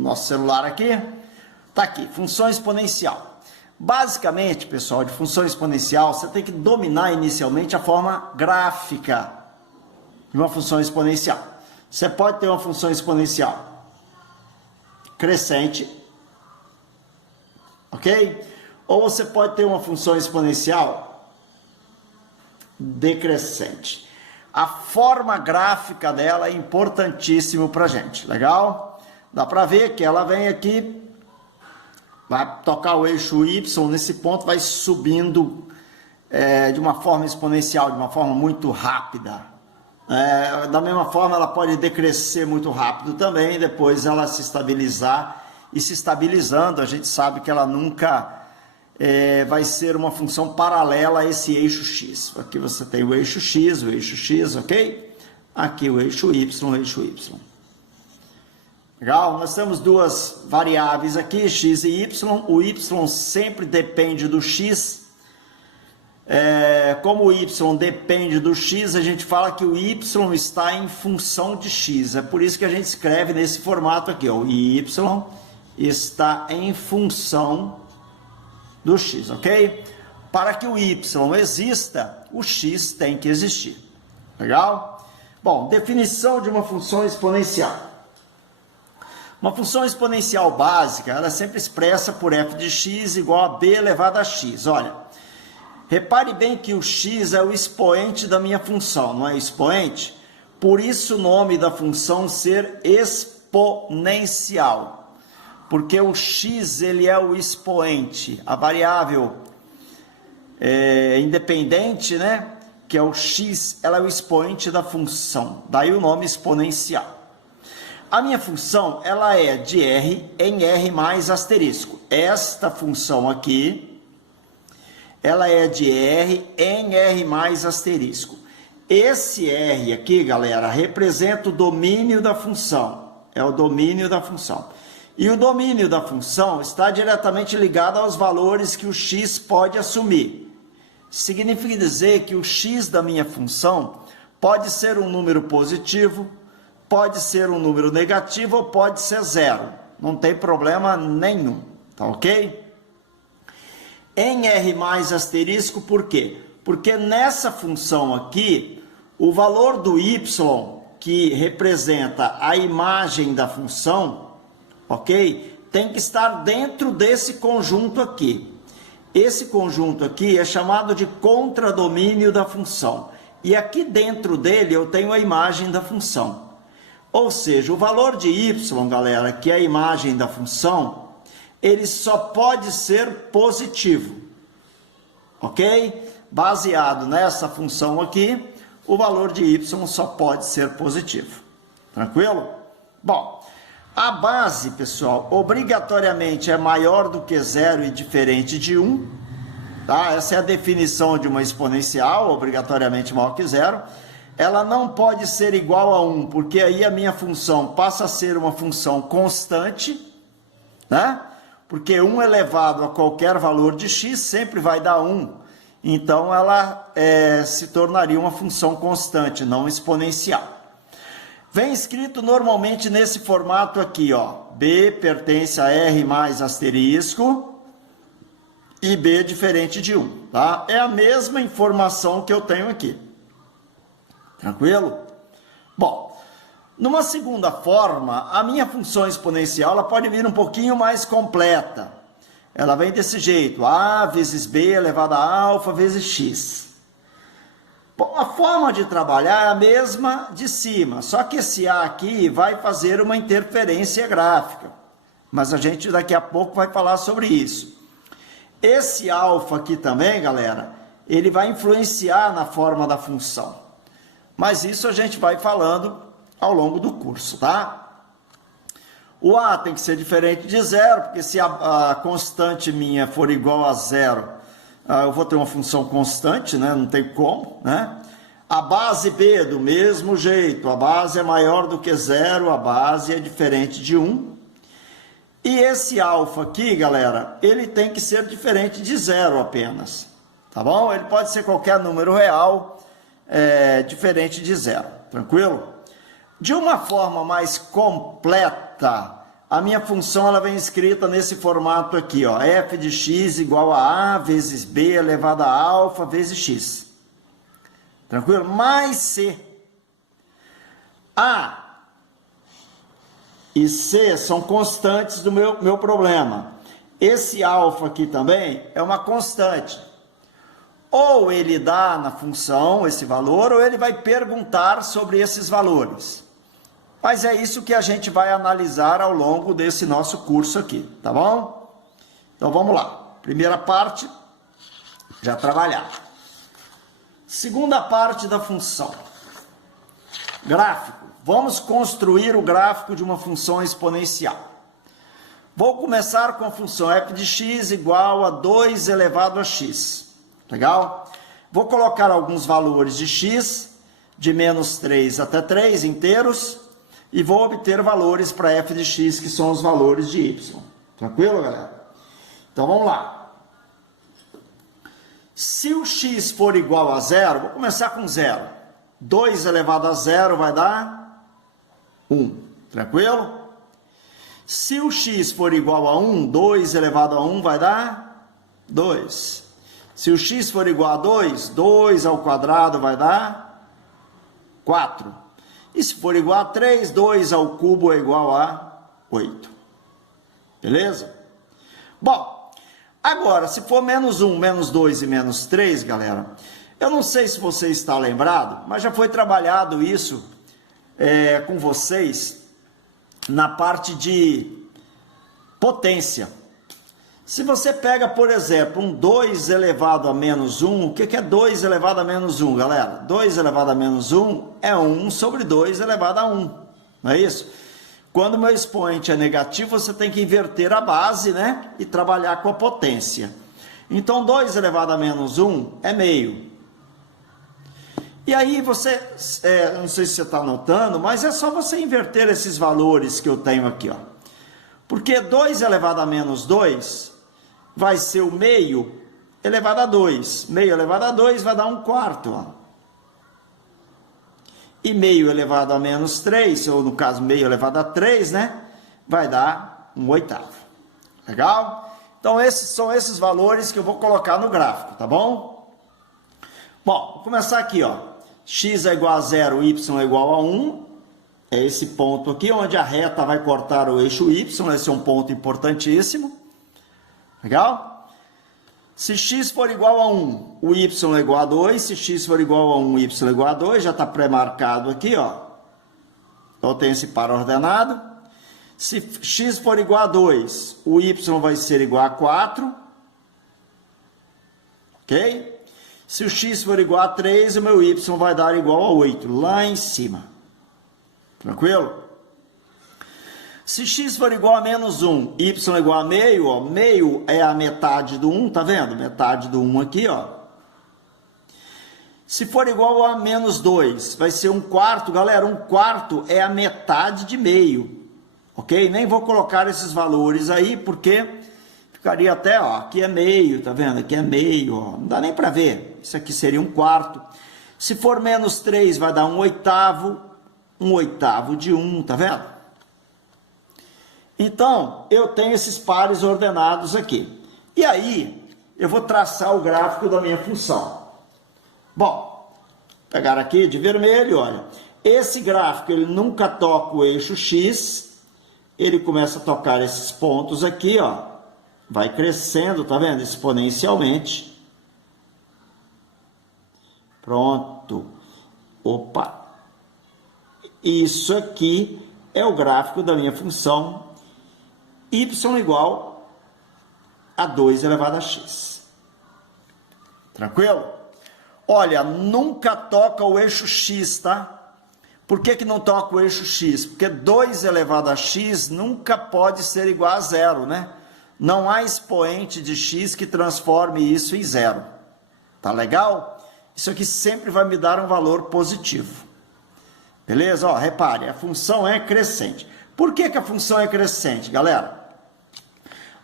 nosso celular aqui. Tá aqui, função exponencial. Basicamente, pessoal, de função exponencial, você tem que dominar inicialmente a forma gráfica de uma função exponencial. Você pode ter uma função exponencial crescente, ok? Ou você pode ter uma função exponencial decrescente. A forma gráfica dela é importantíssimo para a gente, legal? Dá para ver que ela vem aqui, vai tocar o eixo Y, nesse ponto vai subindo de uma forma exponencial, de uma forma muito rápida. Da mesma forma, ela pode decrescer muito rápido também, depois ela se estabilizar, e se estabilizando, a gente sabe que ela nunca vai ser uma função paralela a esse eixo X. Aqui você tem o eixo X, ok? Aqui o eixo Y. Legal? Nós temos duas variáveis aqui, X e Y. O Y sempre depende do X. Como o Y depende do X, a gente fala que o Y está em função de X. É por isso que a gente escreve nesse formato aqui, ó. O Y está em função do X, ok? Para que o Y exista, o X tem que existir. Legal? Bom, definição de uma função exponencial. Uma função exponencial básica, ela é sempre expressa por f de x igual a b elevado a x. Olha, repare bem que o x é o expoente da minha função, não é expoente? Por isso o nome da função ser exponencial. Porque o x ele é o expoente, a variável independente, né? Que é o x, ela é o expoente da função, daí o nome exponencial. A minha função, ela é de r em r mais asterisco. Esta função aqui, ela é de r em r mais asterisco. Esse r aqui, galera, representa o domínio da função, é o domínio da função. E o domínio da função está diretamente ligado aos valores que o x pode assumir. Significa dizer que o x da minha função pode ser um número positivo, pode ser um número negativo ou pode ser zero. Não tem problema nenhum, tá ok? Em r mais asterisco, por quê? Porque nessa função aqui, o valor do y, que representa a imagem da função, ok? Tem que estar dentro desse conjunto aqui. Esse conjunto aqui é chamado de contradomínio da função. E aqui dentro dele eu tenho a imagem da função. Ou seja, o valor de y, galera, que é a imagem da função, ele só pode ser positivo. Ok? Baseado nessa função aqui, o valor de y só pode ser positivo. Tranquilo? Bom, a base, pessoal, obrigatoriamente é maior do que zero e diferente de 1. Tá? Essa é a definição de uma exponencial, obrigatoriamente maior que zero. Ela não pode ser igual a 1, porque aí a minha função passa a ser uma função constante, né? Porque 1 elevado a qualquer valor de x sempre vai dar 1. Então, ela se tornaria uma função constante, não exponencial. Vem escrito normalmente nesse formato aqui, ó. B pertence a R mais asterisco e B diferente de 1, tá? É a mesma informação que eu tenho aqui. Tranquilo? Bom, numa segunda forma, a minha função exponencial ela pode vir um pouquinho mais completa. Ela vem desse jeito, a vezes b elevado a alfa vezes x. Bom, a forma de trabalhar é a mesma de cima, só que esse a aqui vai fazer uma interferência gráfica. Mas a gente daqui a pouco vai falar sobre isso. Esse alfa aqui também, galera, ele vai influenciar na forma da função. Mas isso a gente vai falando ao longo do curso, tá? O a tem que ser diferente de zero, porque se a constante minha for igual a zero, eu vou ter uma função constante, né? Não tem como, né? A base b, do mesmo jeito, a base é maior do que zero, a base é diferente de 1. E esse alfa aqui, galera, ele tem que ser diferente de zero apenas, tá bom? Ele pode ser qualquer número real, diferente de zero, tranquilo? De uma forma mais completa, a minha função ela vem escrita nesse formato aqui, ó, f de x igual a vezes b elevado a alfa vezes x. Tranquilo? Mais c. A e c são constantes do meu problema. Esse alfa aqui também é uma constante. Ou ele dá na função esse valor, ou ele vai perguntar sobre esses valores. Mas é isso que a gente vai analisar ao longo desse nosso curso aqui, tá bom? Então vamos lá. Primeira parte, já trabalhada. Segunda parte da função. Gráfico. Vamos construir o gráfico de uma função exponencial. Vou começar com a função f de x igual a 2 elevado a x. Legal? Vou colocar alguns valores de x, de menos 3 até 3 inteiros, e vou obter valores para f de x, que são os valores de y. Tranquilo, galera? Então vamos lá. Se o x for igual a 0, vou começar com 0. 2 elevado a 0 vai dar 1. Tranquilo? Se o x for igual a 1, 2 elevado a 1 vai dar 2. Se o x for igual a 2, 2 ao quadrado vai dar 4. E se for igual a 3, 2 ao cubo é igual a 8. Beleza? Bom, agora, se for menos 1, menos 2 e menos 3, galera, eu não sei se você está lembrado, mas já foi trabalhado isso com vocês na parte de potência. Se você pega, por exemplo, um 2 elevado a menos 1, o que é 2 elevado a menos 1, galera? 2 elevado a menos 1 é 1 sobre 2 elevado a 1, não é isso? Quando o meu expoente é negativo, você tem que inverter a base, né? E trabalhar com a potência. Então, 2 elevado a menos 1 é meio. E aí você, não sei se você está notando, mas é só você inverter esses valores que eu tenho aqui, ó. Porque 2 elevado a menos 2 vai ser o meio elevado a 2. Meio elevado a 2 vai dar 1/4, ó. E meio elevado a menos 3, ou no caso meio elevado a 3, né? Vai dar 1/8. Legal? Então esses são esses valores que eu vou colocar no gráfico, tá bom? Bom, vou começar aqui, ó. X é igual a 0, y é igual a 1. É esse ponto aqui, onde a reta vai cortar o eixo y. Esse é um ponto importantíssimo. Legal? Se x for igual a 1, o y é igual a 2. Se x for igual a 1, o y é igual a 2. Já está pré-marcado aqui, ó. Então, tem esse par ordenado. Se x for igual a 2, o y vai ser igual a 4. Ok? Se o x for igual a 3, o meu y vai dar igual a 8, lá em cima. Tranquilo? Se x for igual a menos 1, y é igual a meio, ó. Meio é a metade do 1, tá vendo? Metade do 1 aqui, ó. Se for igual a menos 2, vai ser 1/4. Galera, 1/4 é a metade de meio. Ok? Nem vou colocar esses valores aí, porque ficaria até, ó, aqui é meio, tá vendo? Aqui é meio, ó. Não dá nem para ver. Isso aqui seria 1/4. Se for menos 3, vai dar 1/8. 1/8 de 1, tá vendo? Então, eu tenho esses pares ordenados aqui. E aí, eu vou traçar o gráfico da minha função. Bom, pegar aqui de vermelho, olha. Esse gráfico, ele nunca toca o eixo X. Ele começa a tocar esses pontos aqui, ó. Vai crescendo, tá vendo? Exponencialmente. Pronto. Opa. Isso aqui é o gráfico da minha função y igual a 2 elevado a x. Tranquilo? Olha, nunca toca o eixo x, tá? Por que não toca o eixo x? Porque 2 elevado a x nunca pode ser igual a 0, né? Não há expoente de x que transforme isso em 0. Tá legal? Isso aqui sempre vai me dar um valor positivo. Beleza? Ó, repare, a função é crescente. Por que a função é crescente, galera?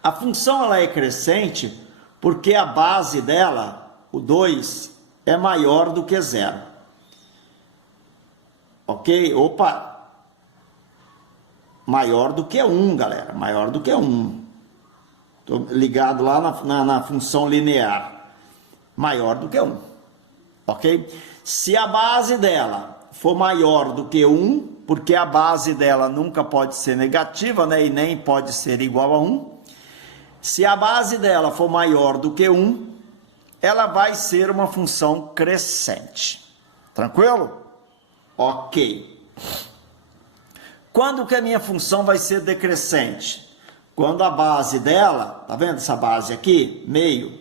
A função ela é crescente porque a base dela, o 2, é maior do que 0. Ok? Opa! maior do que 1, galera, maior do que 1. Estou ligado lá na função linear, maior do que 1, ok? Se a base dela for maior do que 1, porque a base dela nunca pode ser negativa, né, e nem pode ser igual a 1, se a base dela for maior do que 1, ela vai ser uma função crescente. Tranquilo? Ok. Quando que a minha função vai ser decrescente? Quando a base dela, tá vendo essa base aqui? Meio.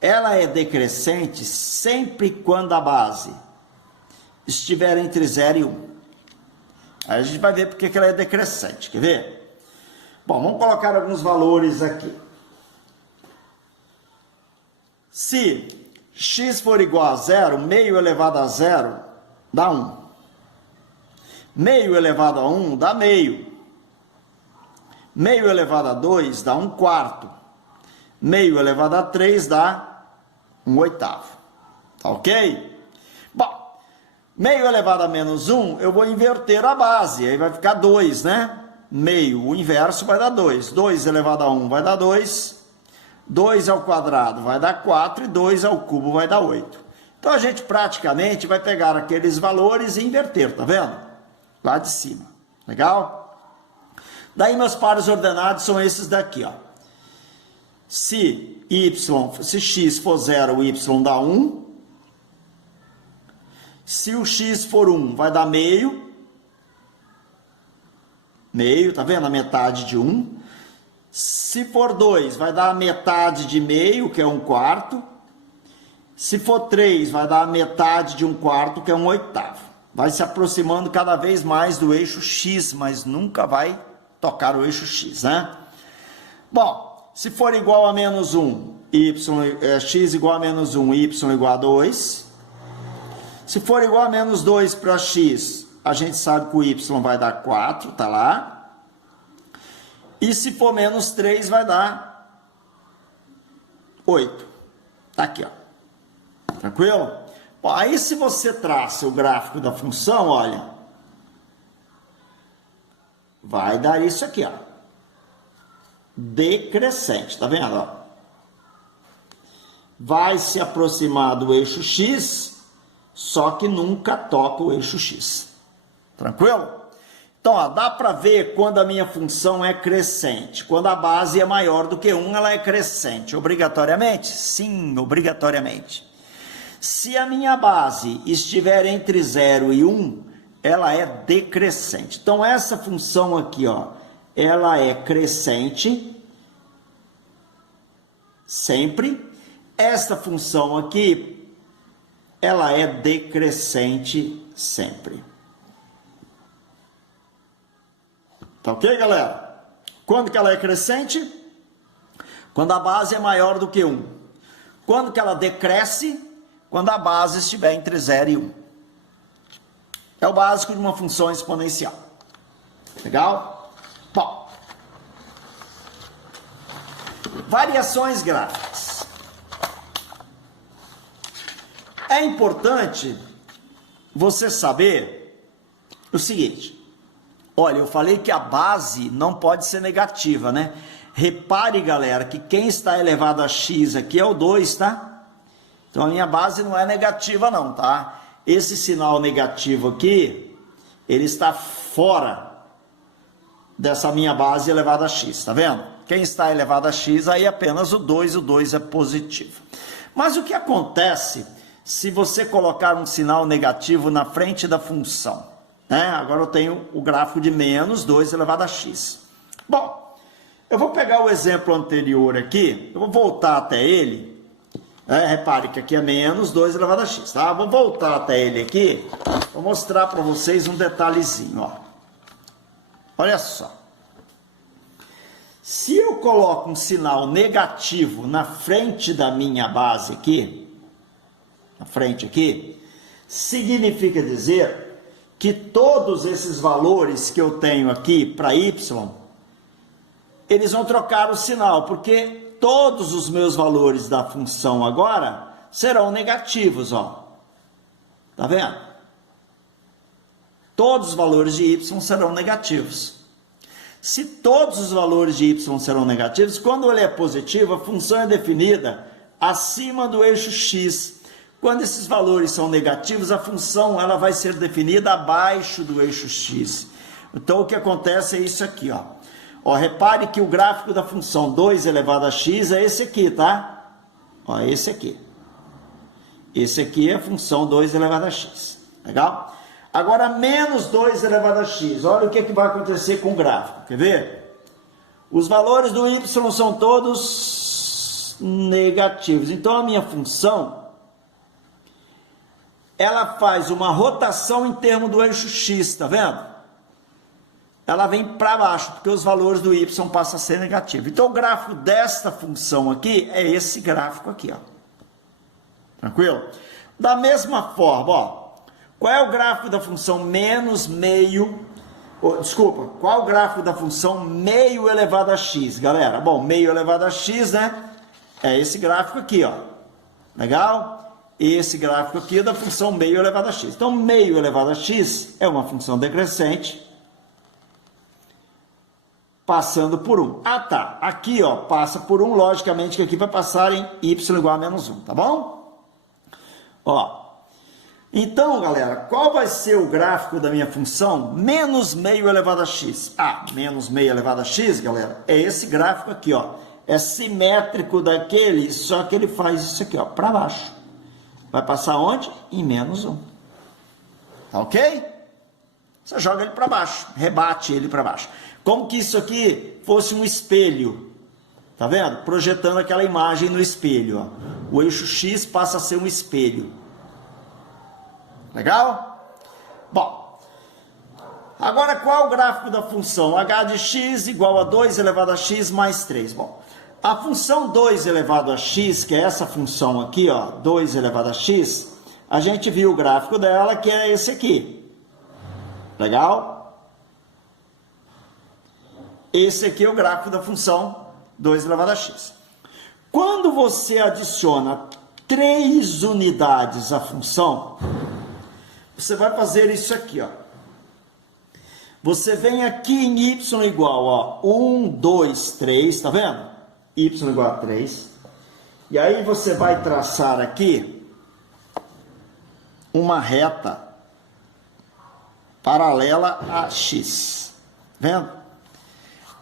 Ela é decrescente sempre quando a base estiver entre 0 e 1. Aí a gente vai ver porque que ela é decrescente. Quer ver? Bom, vamos colocar alguns valores aqui. Se x for igual a 0, meio elevado a 0 dá 1. Meio elevado a 1 dá meio. Meio elevado a 2 dá 1/4. Meio elevado a 3 dá 1/8. Tá ok? Bom, meio elevado a menos 1, eu vou inverter a base. Aí vai ficar 2, né? Meio, o inverso vai dar 2. 2 elevado a 1 vai dar 2. 2 ao quadrado vai dar 4 e 2 ao cubo vai dar 8. Então a gente praticamente vai pegar aqueles valores e inverter, tá vendo? Lá de cima. Legal? Daí meus pares ordenados são esses daqui, ó. Se x for 0, o y dá 1. Se o x for 1, vai dar meio. Meio, tá vendo? A metade de 1. Se for 2, vai dar a metade de meio, que é 1/4. Se for 3, vai dar a metade de 1/4, que é 1/8. Vai se aproximando cada vez mais do eixo x, mas nunca vai tocar o eixo x, né? Bom, se for igual a menos 1, x igual a menos 1, y igual a 2. Se for igual a menos 2 para x, a gente sabe que o y vai dar 4, tá lá. E se for menos 3, vai dar 8. Tá aqui, ó. Tranquilo? Bom, aí se você traça o gráfico da função, olha, vai dar isso aqui, ó. Decrescente, tá vendo, ó? Vai se aproximar do eixo x, só que nunca toca o eixo x. Tranquilo? Então, ó, dá para ver quando a minha função é crescente. Quando a base é maior do que 1, ela é crescente. Obrigatoriamente? Sim, obrigatoriamente. Se a minha base estiver entre 0 e 1, ela é decrescente. Então, essa função aqui, ó, ela é crescente sempre. Esta função aqui, ela é decrescente sempre. Tá ok, galera? Quando que ela é crescente? Quando a base é maior do que 1. Quando que ela decresce? Quando a base estiver entre 0 e 1. É o básico de uma função exponencial. Legal? Bom. Variações gráficas. É importante você saber o seguinte. Olha, eu falei que a base não pode ser negativa, né? Repare, galera, que quem está elevado a x aqui é o 2, tá? Então, a minha base não é negativa não, tá? Esse sinal negativo aqui, ele está fora dessa minha base elevada a x, tá vendo? Quem está elevado a x, aí apenas o 2 é positivo. Mas o que acontece se você colocar um sinal negativo na frente da função? Agora eu tenho o gráfico de menos 2 elevado a x. Bom, eu vou pegar o exemplo anterior aqui, eu vou voltar até ele. Repare que aqui é menos 2 elevado a x, tá? Vou voltar até ele aqui, vou mostrar para vocês um detalhezinho, ó. Olha só. Se eu coloco um sinal negativo na frente da minha base aqui, na frente aqui, significa dizer que todos esses valores que eu tenho aqui para y, eles vão trocar o sinal, porque todos os meus valores da função agora serão negativos, ó. Tá vendo? todos os valores de y serão negativos. Se todos os valores de y serão negativos, quando ele é positivo, a função é definida acima do eixo x. Quando esses valores são negativos, a função ela vai ser definida abaixo do eixo x. Então, o que acontece é isso aqui, ó. Ó, repare que o gráfico da função 2 elevado a x é esse aqui, tá? Ó, esse aqui. Esse aqui é a função 2 elevado a x. Legal? Agora, menos 2 elevado a x. Olha o que vai acontecer com o gráfico. Quer ver? Os valores do y são todos negativos. Então, a minha função, ela faz uma rotação em termos do eixo x, tá vendo? Ela vem para baixo, porque os valores do y passam a ser negativos. Então, o gráfico desta função aqui é esse gráfico aqui, ó. Tranquilo? Da mesma forma, ó, qual é o gráfico da função menos meio... desculpa, qual é o gráfico da função meio elevado a x, galera? Bom, meio elevado a x, né? É esse gráfico aqui, ó. Legal? Esse gráfico aqui é da função meio elevado a x. Então, meio elevado a x é uma função decrescente, passando por 1. Ah, tá. Aqui, ó, passa por 1, logicamente que aqui vai passar em y igual a menos 1, tá bom? Ó. Então, galera, qual vai ser o gráfico da minha função menos meio elevado a x? Ah, menos meio elevado a x, galera, é esse gráfico aqui, ó. É simétrico daquele, só que ele faz isso aqui, ó, para baixo. Vai passar onde? Em menos 1. Tá ok? Você joga ele para baixo, rebate ele para baixo. Como que isso aqui fosse um espelho, tá vendo? Projetando aquela imagem no espelho, ó. O eixo x passa a ser um espelho. Legal? Bom, agora qual é o gráfico da função? H de x igual a 2 elevado a x mais 3. Bom, a função 2 elevado a x, que é essa função aqui, ó, 2 elevado a x, a gente viu o gráfico dela, que é esse aqui. Legal? Esse aqui é o gráfico da função 2 elevado a x. Quando você adiciona 3 unidades à função, você vai fazer isso aqui, ó. Você vem aqui em y igual a 1, 2, 3, tá vendo? Y igual a 3. E aí você vai traçar aqui uma reta paralela a x. Vendo?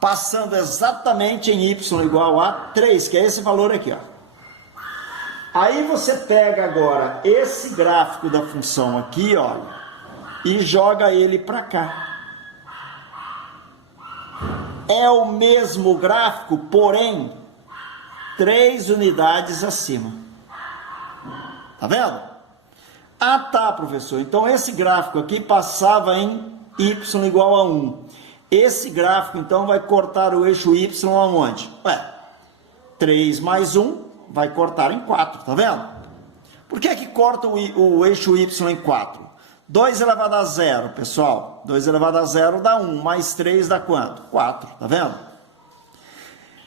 Passando exatamente em y igual a 3, que é esse valor aqui, ó. Aí você pega agora esse gráfico da função aqui, olha, e joga ele para cá. É o mesmo gráfico, porém 3 unidades acima. Tá vendo? Ah, tá, professor. Então esse gráfico aqui passava em y igual a 1. Esse gráfico, então, vai cortar o eixo y aonde? Ué, 3 mais 1 vai cortar em 4, tá vendo? Por que que corta o eixo y em 4? 2 elevado a 0, pessoal. 2 elevado a 0 dá 1, mais 3 dá quanto? 4, tá vendo?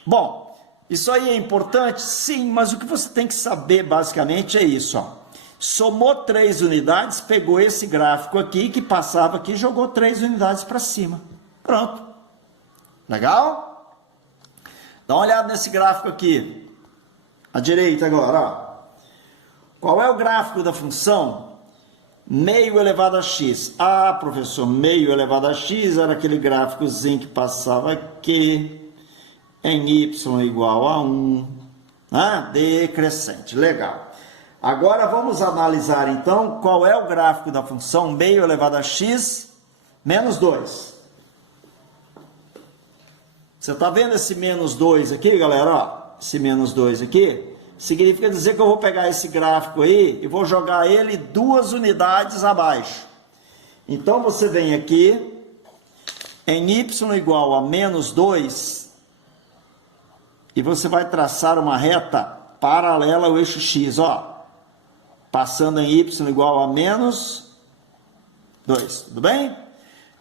Bom, isso aí é importante? Sim, mas o que você tem que saber, basicamente, é isso, ó. Somou 3 unidades, pegou esse gráfico aqui, que passava aqui, jogou 3 unidades para cima. Pronto. Legal? Dá uma olhada nesse gráfico aqui. À direita agora, ó. Qual é o gráfico da função meio elevado a x? Ah, professor, meio elevado a x era aquele gráficozinho que passava aqui em y igual a 1, né? Decrescente. Legal. Agora vamos analisar então qual é o gráfico da função meio elevado a x menos 2. Você está vendo esse menos 2 aqui, galera? Ó, esse menos 2 aqui significa dizer que eu vou pegar esse gráfico aí e vou jogar ele 2 unidades abaixo. Então, você vem aqui em y igual a menos 2 e você vai traçar uma reta paralela ao eixo x, ó, passando em y igual a menos 2, tudo bem?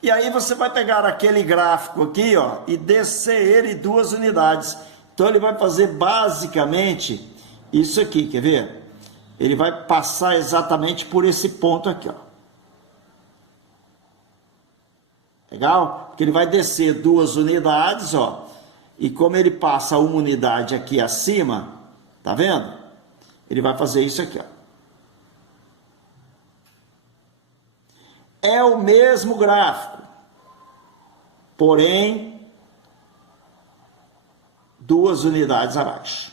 E aí você vai pegar aquele gráfico aqui, ó, e descer ele 2 unidades. Então ele vai fazer basicamente isso aqui, quer ver? Ele vai passar exatamente por esse ponto aqui, ó. Legal? Porque ele vai descer 2 unidades, ó. E como ele passa 1 unidade aqui acima, tá vendo? Ele vai fazer isso aqui, ó. É o mesmo gráfico, porém 2 unidades abaixo.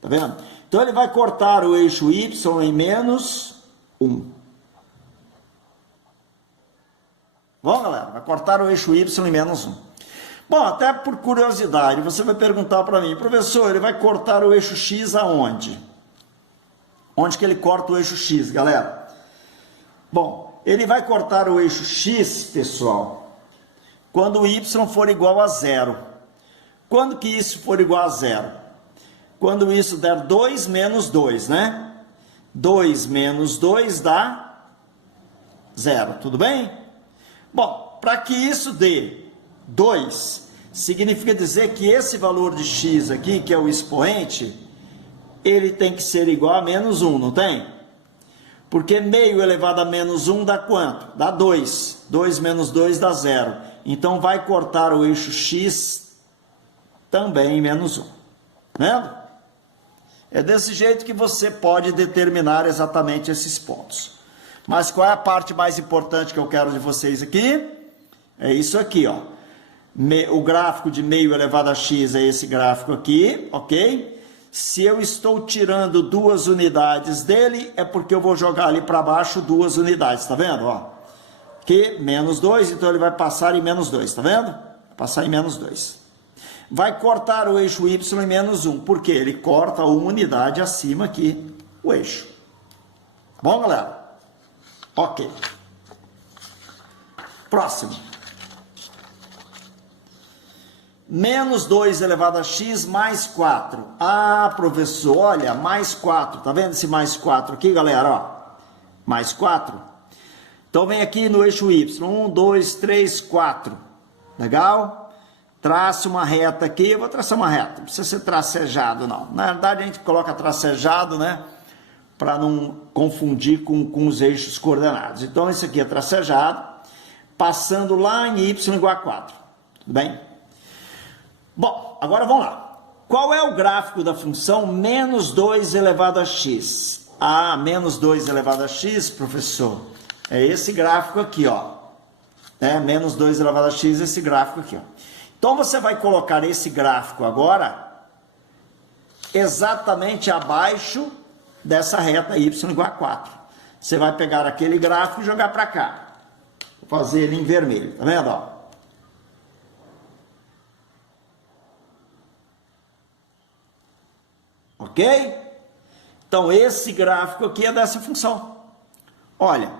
Tá vendo? Então ele vai cortar o eixo Y em menos 1. Bom, galera, vai cortar o eixo Y em menos 1. Bom, até por curiosidade, você vai perguntar para mim, professor, ele vai cortar o eixo X aonde? Onde que ele corta o eixo X, galera? Bom, ele vai cortar o eixo X, pessoal, quando o Y for igual a 0. Quando que isso for igual a 0? Quando isso der 2 menos 2, né? 2 menos 2 dá 0, tudo bem? Bom, para que isso dê 2, significa dizer que esse valor de x aqui, que é o expoente, ele tem que ser igual a menos 1, não tem? Porque meio elevado a menos 1 dá quanto? Dá 2. 2 menos 2 dá 0. Então vai cortar o eixo x também em menos 1. Vendo? É desse jeito que você pode determinar exatamente esses pontos. Mas qual é a parte mais importante que eu quero de vocês aqui? É isso aqui, ó. O gráfico de meio elevado a x é esse gráfico aqui, ok? Se eu estou tirando 2 unidades dele, é porque eu vou jogar ali para baixo 2 unidades, tá vendo? Ó, aqui, menos 2, então ele vai passar em menos 2, tá vendo? Passar em menos 2. Vai cortar o eixo Y em menos 1, porque ele corta 1 unidade acima aqui, o eixo. Tá bom, galera? Ok. Próximo. Menos 2 elevado a x mais 4. Ah, professor, olha, mais 4. Tá vendo esse mais 4 aqui, galera? Ó, mais 4. Então vem aqui no eixo Y. 1, 2, 3, 4. Legal? Trace uma reta aqui. Eu vou traçar uma reta. Não precisa ser tracejado, não. Na verdade, a gente coloca tracejado, né? Para não confundir com os eixos coordenados. Então, esse aqui é tracejado, passando lá em y igual a 4. Tudo bem? Bom, agora vamos lá. Qual é o gráfico da função menos 2 elevado a x? Ah, menos 2 elevado a x, professor, é esse gráfico aqui, ó. Menos 2 elevado a x, esse gráfico aqui, ó. Então, você vai colocar esse gráfico agora exatamente abaixo dessa reta y igual a 4. Você vai pegar aquele gráfico e jogar para cá. Vou fazer ele em vermelho, tá vendo? Ó? Ok? Então, esse gráfico aqui é dessa função. Olha,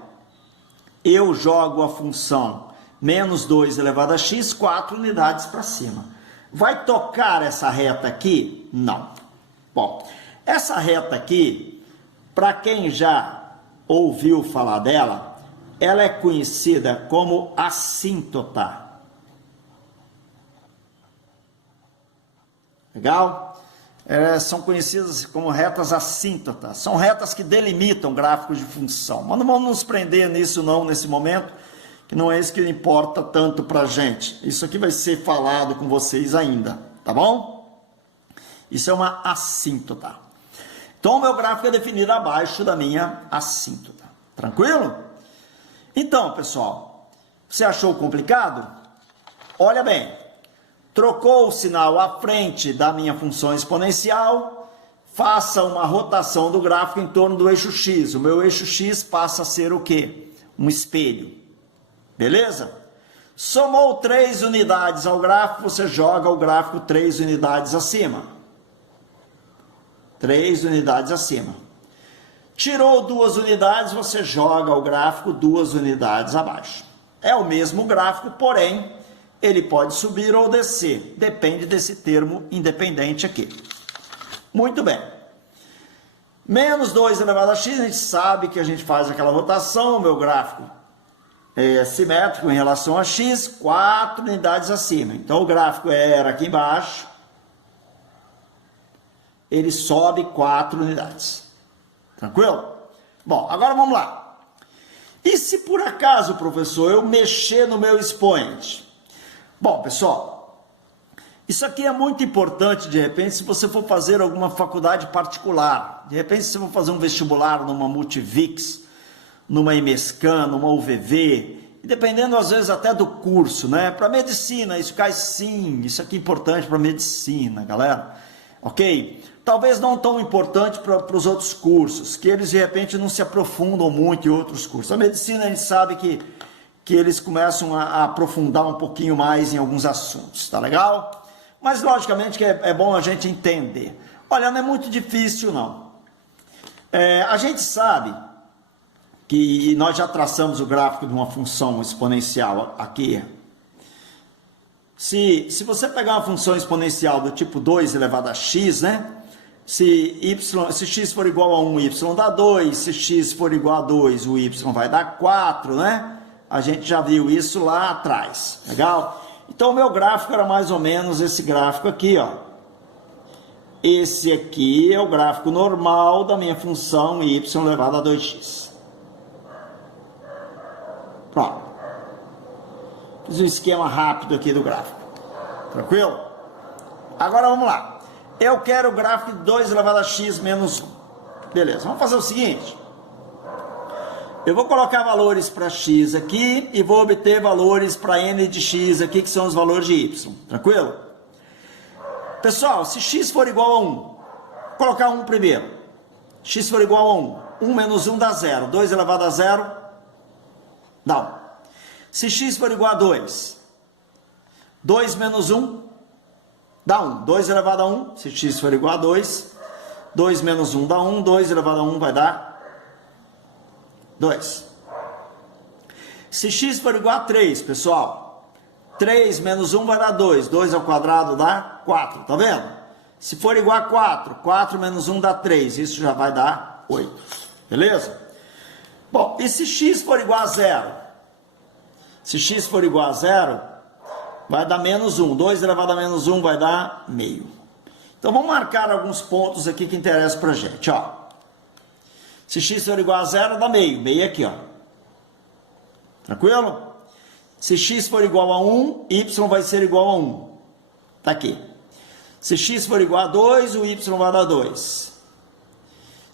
eu jogo a função menos 2 elevado a x, 4 unidades para cima. Vai tocar essa reta aqui? Não. Bom, essa reta aqui, para quem já ouviu falar dela, ela é conhecida como assíntota. Legal? São conhecidas como retas assíntotas. São retas que delimitam gráficos de função. Mas não vamos nos prender nisso não, nesse momento, que não é isso que importa tanto para a gente. Isso aqui vai ser falado com vocês ainda, tá bom? Isso é uma assíntota. Então, o meu gráfico é definido abaixo da minha assíntota. Tranquilo? Então, pessoal, você achou complicado? Olha bem, trocou o sinal à frente da minha função exponencial, faça uma rotação do gráfico em torno do eixo X. O meu eixo X passa a ser o quê? Um espelho. Beleza? Somou 3 unidades ao gráfico, você joga o gráfico 3 unidades acima. 3 unidades acima. Tirou 2 unidades, você joga o gráfico 2 unidades abaixo. É o mesmo gráfico, porém, ele pode subir ou descer. Depende desse termo independente aqui. Muito bem. Menos 2 elevado a x, a gente sabe que a gente faz aquela rotação, o meu gráfico é simétrico em relação a x, 4 unidades acima. Então, o gráfico era aqui embaixo, ele sobe 4 unidades. Tranquilo? Bom, agora vamos lá. E se por acaso, professor, eu mexer no meu expoente? Bom, pessoal, isso aqui é muito importante, de repente, se você for fazer alguma faculdade particular. De repente, se você for fazer um vestibular numa Multivix, numa IMESCAN, numa UVV, e dependendo, às vezes, até do curso, né? Para medicina, isso cai sim, isso aqui é importante para medicina, galera. Ok? Talvez não tão importante para os outros cursos, que eles, de repente, não se aprofundam muito em outros cursos. A medicina, a gente sabe que eles começam a aprofundar um pouquinho mais em alguns assuntos, tá legal? Mas, logicamente, que é bom a gente entender. Olha, não é muito difícil, não. A gente sabe que nós já traçamos o gráfico de uma função exponencial aqui. Se você pegar uma função exponencial do tipo 2 elevado a x, né? Se x for igual a 1, y dá 2. Se x for igual a 2, o y vai dar 4, né? A gente já viu isso lá atrás, legal? Então, o meu gráfico era mais ou menos esse gráfico aqui, ó. Esse aqui é o gráfico normal da minha função y elevado a 2x. Pronto. Fiz um esquema rápido aqui do gráfico. Tranquilo? Agora vamos lá. Eu quero o gráfico de 2 elevado a x menos 1. Beleza, vamos fazer o seguinte. Eu vou colocar valores para x aqui e vou obter valores para n de x aqui, que são os valores de y. Tranquilo? Pessoal, se x for igual a 1, vou colocar 1 primeiro. X for igual a 1. 1 menos 1 dá 0. 2 elevado a 0 dá 1. Se x for igual a 2, 2 menos 1 dá 1. 2 elevado a 1, se x for igual a 2, 2 menos 1 dá 1. 2 elevado a 1 vai dar 2. Se x for igual a 3, pessoal, 3 menos 1 vai dar 2. 2 ao quadrado dá 4, tá vendo? Se for igual a 4, 4 menos 1 dá 3. Isso já vai dar 8. Beleza? Bom, e se x for igual a 0? Se x for igual a 0, vai dar menos 1. 2 elevado a menos 1 vai dar meio. Então, vamos marcar alguns pontos aqui que interessam pra gente, ó. Se x for igual a 0, dá meio. Meio aqui, ó. Tranquilo? Se x for igual a 1, y vai ser igual a 1. Tá aqui. Se x for igual a 2, o y vai dar 2.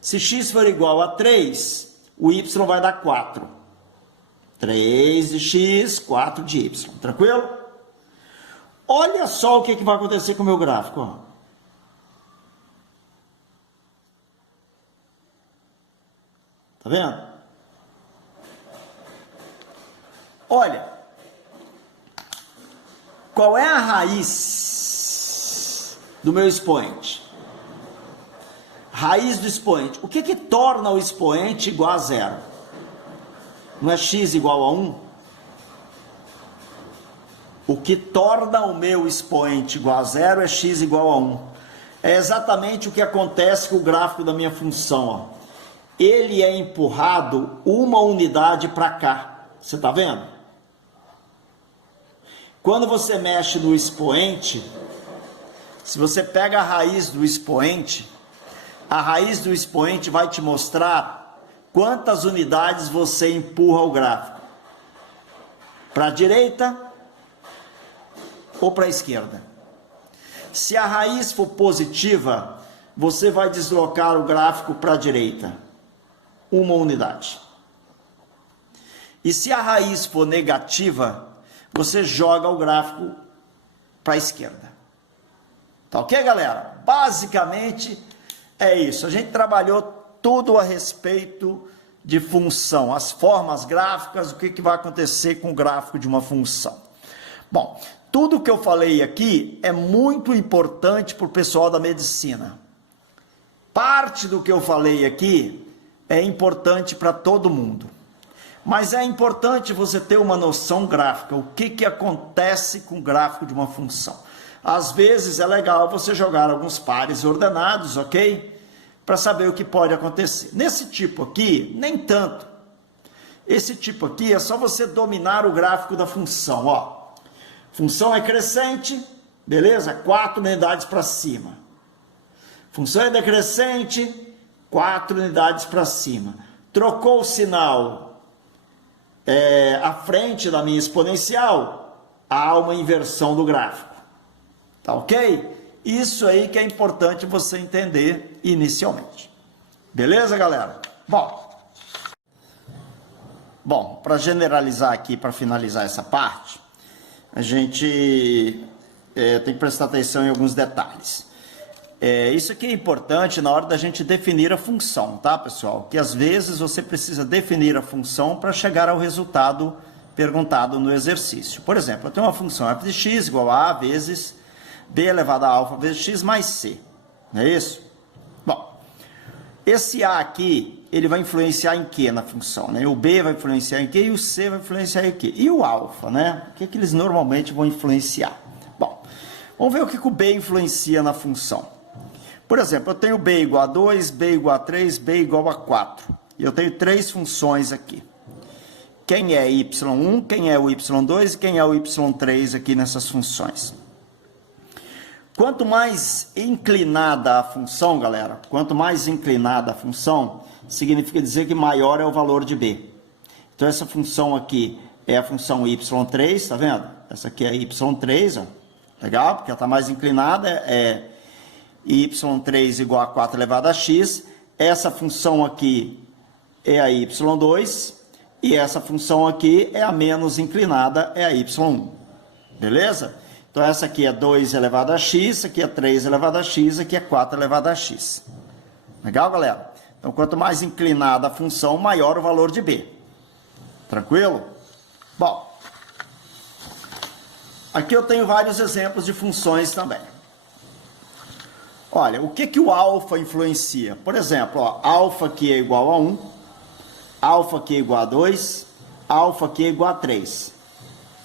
Se x for igual a 3, o y vai dar 4. 3 de x, 4 de y. Tranquilo? Olha só o que vai acontecer com o meu gráfico, ó. Tá vendo? Olha, qual é a raiz do meu expoente? Raiz do expoente. O que torna o expoente igual a 0? Não é x igual a 1? O que torna o meu expoente igual a 0 é x igual a 1. É exatamente o que acontece com o gráfico da minha função, ó. Ele é empurrado uma unidade para cá. Você está vendo? Quando você mexe no expoente, se você pega a raiz do expoente vai te mostrar quantas unidades você empurra o gráfico. Para a direita ou para a esquerda. Se a raiz for positiva, você vai deslocar o gráfico para a direita. Uma unidade. E se a raiz for negativa, você joga o gráfico para a esquerda. Tá ok, galera? Basicamente é isso. A gente trabalhou tudo a respeito de função, as formas gráficas, o que vai acontecer com o gráfico de uma função. Bom, tudo que eu falei aqui é muito importante para o pessoal da medicina. Parte do que eu falei aqui é importante para todo mundo. Mas é importante você ter uma noção gráfica, o que acontece com o gráfico de uma função. Às vezes é legal você jogar alguns pares ordenados, ok? Para saber o que pode acontecer. Nesse tipo aqui, nem tanto. Esse tipo aqui é só você dominar o gráfico da função, ó. Função é crescente, beleza? 4 unidades para cima. Função é decrescente, 4 unidades para cima. Trocou o sinal, à frente da minha exponencial, há uma inversão do gráfico. Tá ok? Isso aí que é importante você entender inicialmente. Beleza, galera? Bom, para generalizar aqui, para finalizar essa parte, a gente tem que prestar atenção em alguns detalhes. Isso aqui é importante na hora da gente definir a função, tá, pessoal? Que às vezes você precisa definir a função para chegar ao resultado perguntado no exercício. Por exemplo, eu tenho uma função f de x igual a vezes b elevado a alfa vezes x mais c. Não é isso? Bom, esse a aqui, ele vai influenciar em que na função, né? O b vai influenciar em que e o c vai influenciar em que? E o alfa, né? O que eles normalmente vão influenciar? Bom, vamos ver o que o b influencia na função. Por exemplo, eu tenho b igual a 2, b igual a 3, b igual a 4. E eu tenho três funções aqui. Quem é y1, quem é o y2 e quem é o y3 aqui nessas funções. Quanto mais inclinada a função, galera, quanto mais inclinada a função, significa dizer que maior é o valor de b. Então, essa função aqui é a função y3, tá vendo? Essa aqui é y3, ó. Legal? Porque ela está mais inclinada, é y3 igual a 4 elevado a x. Essa função aqui é a y2 e essa função aqui é a menos inclinada, é a y1. Beleza? Então, essa aqui é 2 elevado a x, aqui é 3 elevado a x, aqui é 4 elevado a x. Legal, galera? Então, quanto mais inclinada a função, maior o valor de b. Tranquilo? Bom, aqui eu tenho vários exemplos de funções também. Olha, o que o alfa influencia? Por exemplo, ó, alfa aqui é igual a 1, alfa aqui é igual a 2, alfa aqui é igual a 3.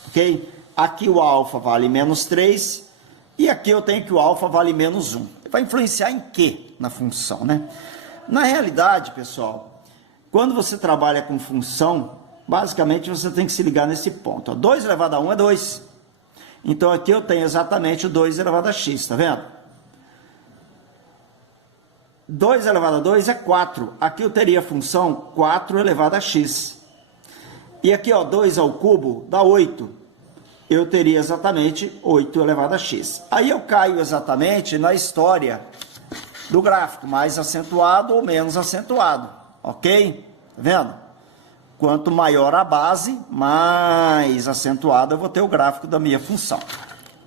Ok? Aqui o alfa vale menos 3 e aqui eu tenho que o alfa vale menos 1. Vai influenciar em quê na função, né? Na realidade, pessoal, quando você trabalha com função, basicamente você tem que se ligar nesse ponto. Ó, 2 elevado a 1 é 2. Então aqui eu tenho exatamente o 2 elevado a x, tá vendo? 2 elevado a 2 é 4. Aqui eu teria a função 4 elevado a x. E aqui, ó, 2 ao cubo dá 8. Eu teria exatamente 8 elevado a x. Aí eu caio exatamente na história do gráfico, mais acentuado ou menos acentuado. Ok? Tá vendo? Quanto maior a base, mais acentuado eu vou ter o gráfico da minha função.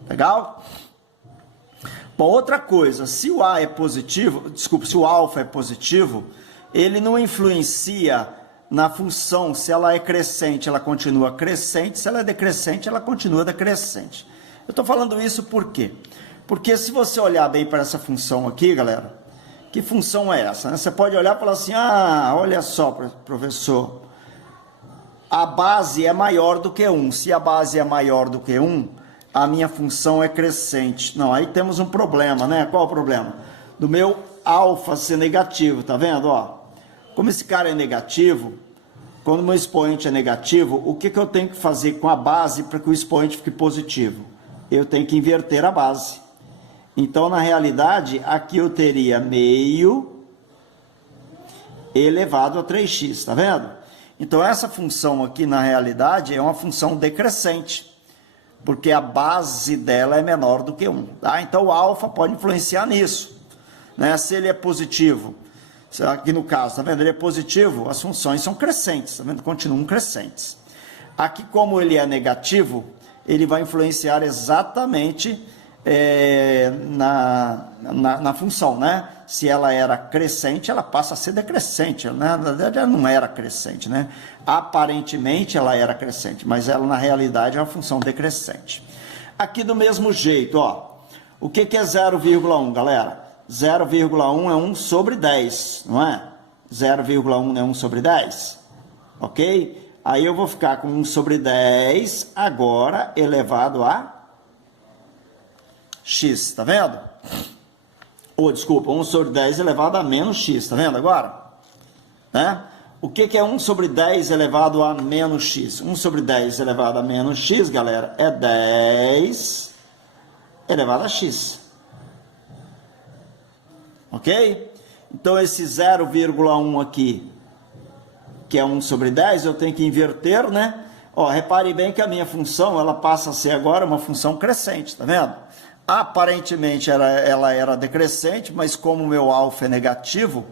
Legal? Bom, outra coisa, se o A é positivo, desculpa, se o alfa é positivo, ele não influencia na função. Se ela é crescente, ela continua crescente, se ela é decrescente, ela continua decrescente. Eu estou falando isso por quê? Porque se você olhar bem para essa função aqui, galera, que função é essa? Você pode olhar e falar assim, olha só, professor, a base é maior do que 1. Se a base é maior do que 1, a minha função é crescente. Não, aí temos um problema, né? Qual o problema? Do meu alfa ser negativo, tá vendo? Ó, como esse cara é negativo, quando o meu expoente é negativo, o que eu tenho que fazer com a base para que o expoente fique positivo? Eu tenho que inverter a base. Então, na realidade, aqui eu teria meio elevado a 3x, tá vendo? Então, essa função aqui, na realidade, é uma função decrescente, porque a base dela é menor do que 1. Tá? Então, o alfa pode influenciar nisso. Né? Se ele é positivo, aqui no caso, tá vendo? Ele é positivo, as funções são crescentes, tá vendo? Continuam crescentes. Aqui, como ele é negativo, ele vai influenciar exatamente na função, né? Se ela era crescente, ela passa a ser decrescente. Na verdade, ela não era crescente, né? Aparentemente, ela era crescente, mas ela, na realidade, é uma função decrescente. Aqui, do mesmo jeito, ó. O que é 0,1, galera? 0,1 é 1 sobre 10, não é? 0,1 é 1 sobre 10, ok? Aí eu vou ficar com 1 sobre 10, agora elevado a x, tá vendo? Ou, desculpa, 1 sobre 10 elevado a menos x, tá vendo agora? Né? O que é 1 sobre 10 elevado a menos x? 1 sobre 10 elevado a menos x, galera, é 10 elevado a x. Ok? Então, esse 0,1 aqui que é 1 sobre 10, eu tenho que inverter, né? Ó, repare bem que a minha função, ela passa a ser agora uma função crescente, tá vendo? Aparentemente ela era decrescente, mas como o meu alfa é negativo,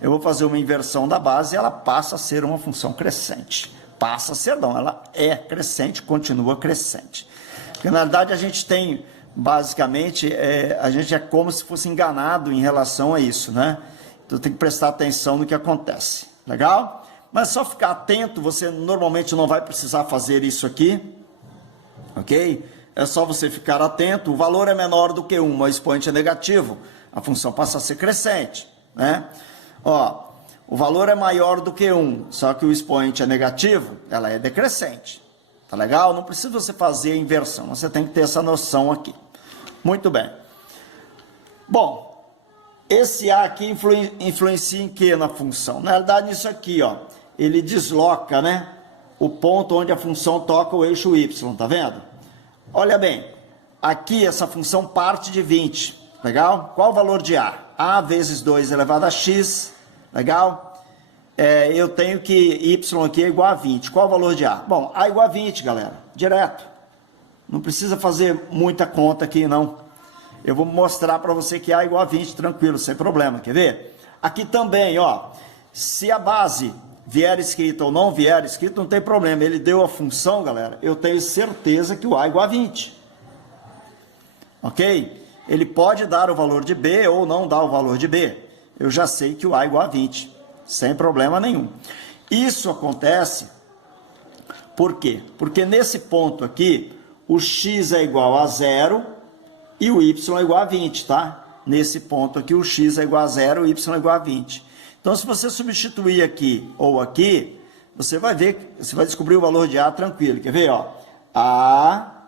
eu vou fazer uma inversão da base e ela passa a ser uma função crescente. Passa a ser, não, ela é crescente, continua crescente. Porque, na verdade, a gente tem, basicamente, a gente é como se fosse enganado em relação a isso, né? Então tem que prestar atenção no que acontece. Legal? Mas só ficar atento, você normalmente não vai precisar fazer isso aqui, ok? É só você ficar atento, o valor é menor do que 1, mas o expoente é negativo, a função passa a ser crescente, né? Ó, o valor é maior do que 1, só que o expoente é negativo, ela é decrescente. Tá legal? Não precisa você fazer a inversão, você tem que ter essa noção aqui. Muito bem. Bom, esse A aqui influencia em que na função? Na realidade, isso aqui, ó, ele desloca, né, o ponto onde a função toca o eixo Y, tá vendo? Olha bem, aqui essa função parte de 20, legal? Qual o valor de A? A vezes 2 elevado a x, legal? Eu tenho que y aqui é igual a 20. Qual o valor de A? Bom, A é igual a 20, galera, direto. Não precisa fazer muita conta aqui, não. Eu vou mostrar para você que A é igual a 20, tranquilo, sem problema, quer ver? Aqui também, ó, se a base vier escrita ou não vier escrito, não tem problema. Ele deu a função, galera, eu tenho certeza que o A é igual a 20. Ok? Ele pode dar o valor de B ou não dar o valor de B. Eu já sei que o A é igual a 20, sem problema nenhum. Isso acontece, por quê? Porque nesse ponto aqui, o x é igual a 0 e o y é igual a 20, tá? Nesse ponto aqui, o x é igual a 0 e o y é igual a 20. Então, se você substituir aqui ou aqui, você vai ver, você vai descobrir o valor de A tranquilo. Quer ver, ó? A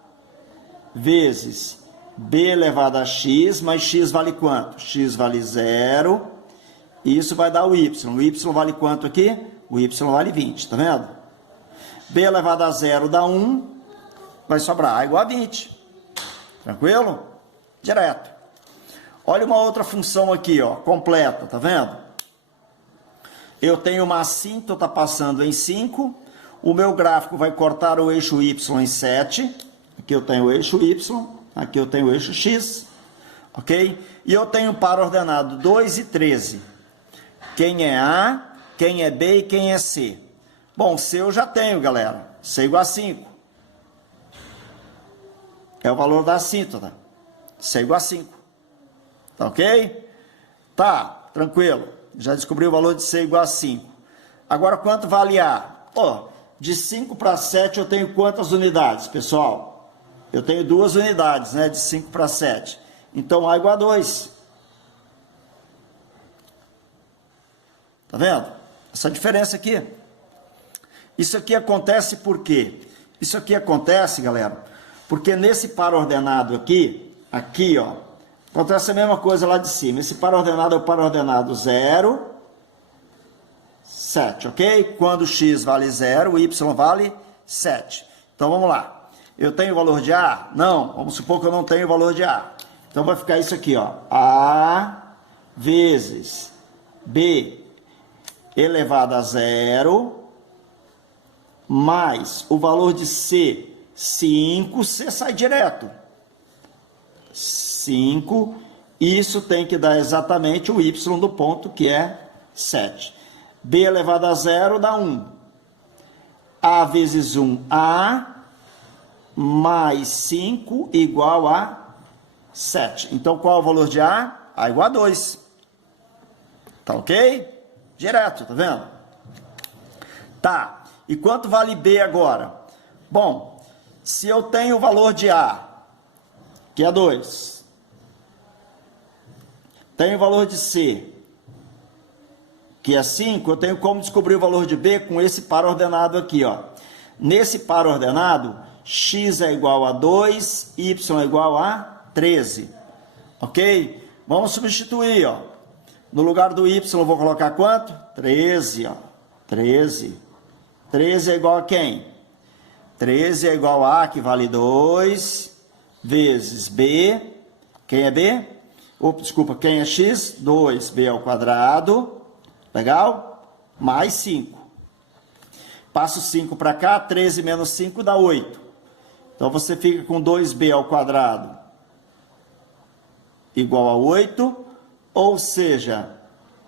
vezes B elevado a x, mas x vale quanto? X vale 0, e isso vai dar o y. O y vale quanto aqui? O y vale 20, tá vendo? B elevado a 0 dá 1, vai sobrar A igual a 20. Tranquilo? Direto. Olha uma outra função aqui, ó, completa, tá vendo? Eu tenho uma assíntota passando em 5, o meu gráfico vai cortar o eixo y em 7, aqui eu tenho o eixo y, aqui eu tenho o eixo x, ok? E eu tenho um par ordenado 2 e 13. Quem é A, quem é B e quem é C? Bom, C eu já tenho, galera, C igual a 5. É o valor da assíntota, C igual a 5. Tá ok? Tá, tranquilo. Já descobri o valor de C igual a 5. Agora, quanto vale A? Ó, de 5 para 7 eu tenho quantas unidades, pessoal? Eu tenho 2 unidades, né? De 5 para 7. Então, A igual a 2. Tá vendo? Essa diferença aqui. Isso aqui acontece por quê? Isso aqui acontece, galera, porque nesse par ordenado aqui, ó, acontece a mesma coisa lá de cima. Esse par ordenado é o par ordenado 0, 7, ok? Quando x vale 0, o y vale 7. Então, vamos lá. Eu tenho o valor de A? Não. Vamos supor que eu não tenho o valor de A. Então, vai ficar isso aqui, ó. A vezes B elevado a 0, mais o valor de C, 5, C sai direto. 5, isso tem que dar exatamente o y do ponto, que é 7. B elevado a 0 dá 1. A vezes 1, A, mais 5 igual a 7. Então, qual é o valor de A? A igual a 2. Tá ok? Direto, tá vendo? Tá. E quanto vale B agora? Bom, se eu tenho o valor de A, que é 2, tenho o valor de C, que é 5, eu tenho como descobrir o valor de B com esse par ordenado aqui, ó. Nesse par ordenado, x é igual a 2, y é igual a 13, ok? Vamos substituir, ó. No lugar do y eu vou colocar quanto? 13, ó. 13. 13 é igual a quem? 13 é igual a que vale 2, vezes B. Quem é B? Desculpa, quem é x? 2b ao quadrado. Legal? Mais 5. Passo 5 para cá, 13 menos 5 dá 8. Então, você fica com 2b ao quadrado igual a 8, ou seja,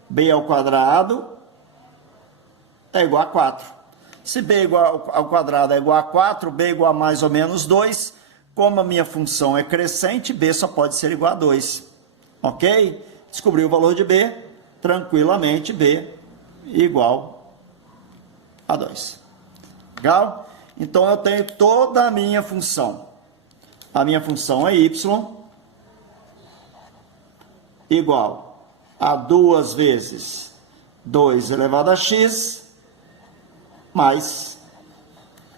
b ao quadrado é igual a 4. Se b igual ao quadrado é igual a 4, b igual a mais ou menos 2, como a minha função é crescente, b só pode ser igual a 2. Ok? Descobri o valor de b, tranquilamente, b igual a 2. Legal? Então, eu tenho toda a minha função. A minha função é y igual a 2 vezes 2 elevado a x mais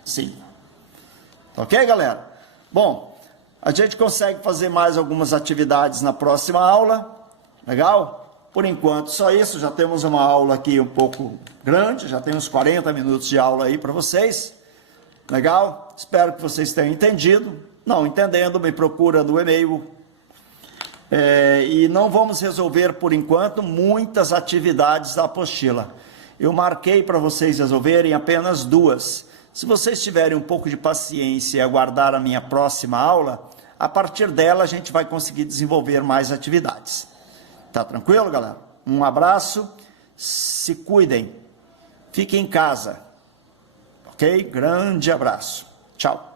5. Ok, galera? Bom, a gente consegue fazer mais algumas atividades na próxima aula. Legal? Por enquanto, só isso. Já temos uma aula aqui um pouco grande. Já temos 40 minutos de aula aí para vocês. Legal? Espero que vocês tenham entendido. Não entendendo, me procura no e-mail. E não vamos resolver, por enquanto, muitas atividades da apostila. Eu marquei para vocês resolverem apenas 2. Se vocês tiverem um pouco de paciência e aguardar a minha próxima aula, a partir dela a gente vai conseguir desenvolver mais atividades. Tá tranquilo, galera? Um abraço, se cuidem, fiquem em casa, ok? Grande abraço, tchau.